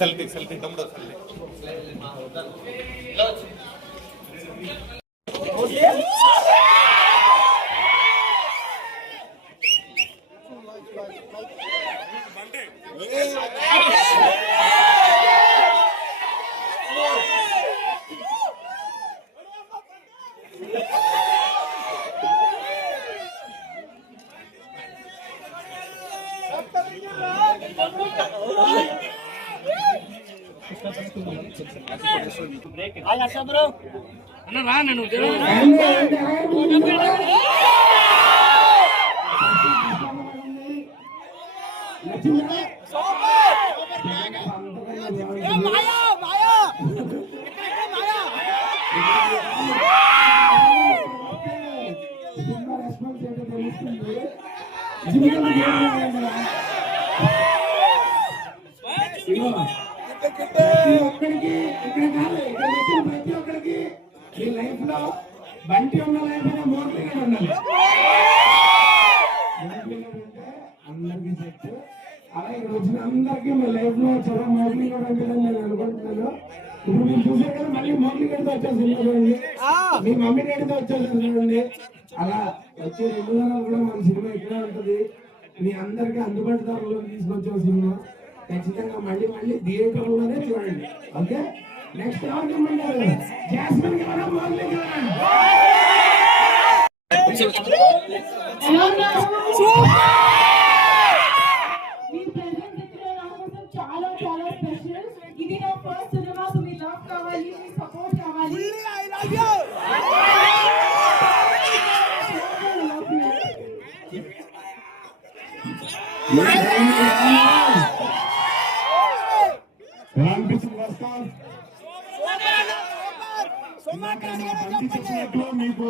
Selfie selfie తమ్ముడు selfie అన్న రా నేను ఒక్కడికి ఇక్కడ కాదు, ఇక్కడ వచ్చిన ప్రతి ఒక్కరికి ఈ లైఫ్ లో బంటి ఉన్న లైఫ్ లో మోర్లింగ్ ఉండాలి. ఉంటే అందరికి సెట్. అలా ఇక్కడ వచ్చిన అందరికి మీ లైఫ్ లో చాలా మోర్లింగ్ ఉంటుందని నేను అనుకుంటున్నాను. ఇప్పుడు మీరు చూసారు కదా, మళ్ళీ మోర్లింగ్ గడితో వచ్చేసింది చూడండి, మీ మమ్మీ డాడీతో వచ్చేసింది చూడండి. అలా వచ్చే 2 నెలలు కూడా మన సినిమా ఇక్కడే ఉంటుంది. మీ అందరికి అందుబాటు ధరలో తీసుకొచ్చే సినిమా ఖచ్చితంగా మళ్ళీ మళ్ళీ థియేటర్ లోనే చూడండి. ఓకే, నెక్స్ట్ ఎవరికి ఇమ్మంటారు? జాస్మిన్ గారా, మోర్లి గారా? చాలా చాలా స్పెషల్. ఇది నా ఫస్ట్ సినిమా, సో మీ లవ్ కావాలి, మీ సపోర్ట్ కావాలి. మీకు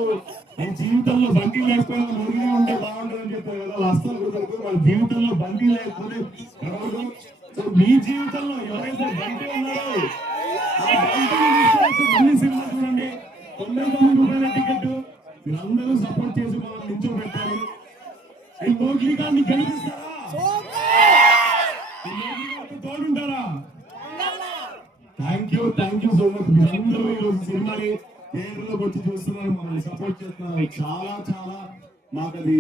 మీ జీవితంలో బండి లేకపోయినా మురిగి ఉంటే బాగుంటుందని చెప్పారు కదా, వస్తాను కుదరదు. వాళ్ళ జీవితంలో బండి లేకపోతే సో మీ జీవితంలో ఎవరైతే బండి ఉన్నారో మళ్ళీ సినిమా చూడండి. 99 రూపాయల టికెట్. మీరందరూ సపోర్ట్ చేసి మనం నించో పెట్టారు. ఈ మోగ్లీ గారిని గెలిపిస్తారా? తోడుంటారా? Thank you so much. మీరందరూ ఈరోజు సినిమాని థియేటర్లోకి వచ్చి చూస్తున్నారు, మనల్ని సపోర్ట్ చేస్తున్నారు. చాలా చాలా మాకు అది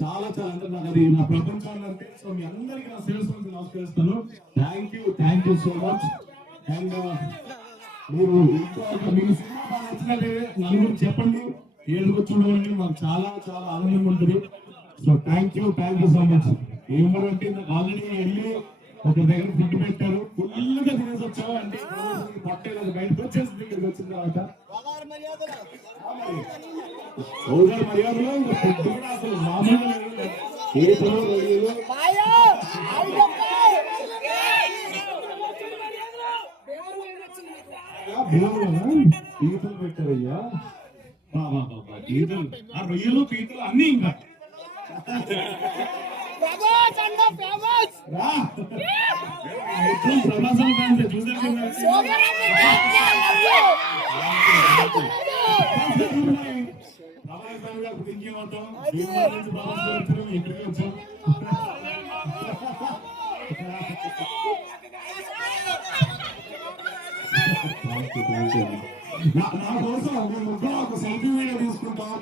చాలా చాలా అంటే నాకు అది నా ప్రపంచాన్ని అంటే. సో మీ అందరికీ నా సేల్స్ నుంచి నమస్కరిస్తాను. Thank you so much. And మీరు మీకు సినిమా బాగా నచ్చినట్టే నలుగురు చెప్పండి, థియేటర్కి వచ్చి చూడండి. మాకు చాలా చాలా ఆనందంగా ఉంటుంది. So thank you so much. ఏమంటే నాకు ఆల్రెడీ వెళ్ళి ఒక దగ్గర ఫుడ్ పెట్టారు, ఫుల్గా తినేసి వచ్చావు అంటే పట్టేది బయటకు వచ్చేసింది. ఇక్కడికి వచ్చిన తర్వాత మర్యాదలో ఫుడ్ కూడా అసలు మామూలుగా పీతలు పెట్టారయ్యా. పీతలు ఆ రొయ్యలు పీతలు అన్ని ఇంకా ప్రభాసం ఫ్యాన్స్ చూసారు. ఇంకేమవుతాం, ఇక్కడికి వచ్చాం. నా కోసం ఒక సెల్ఫీ వీడియో తీసుకుంటాం.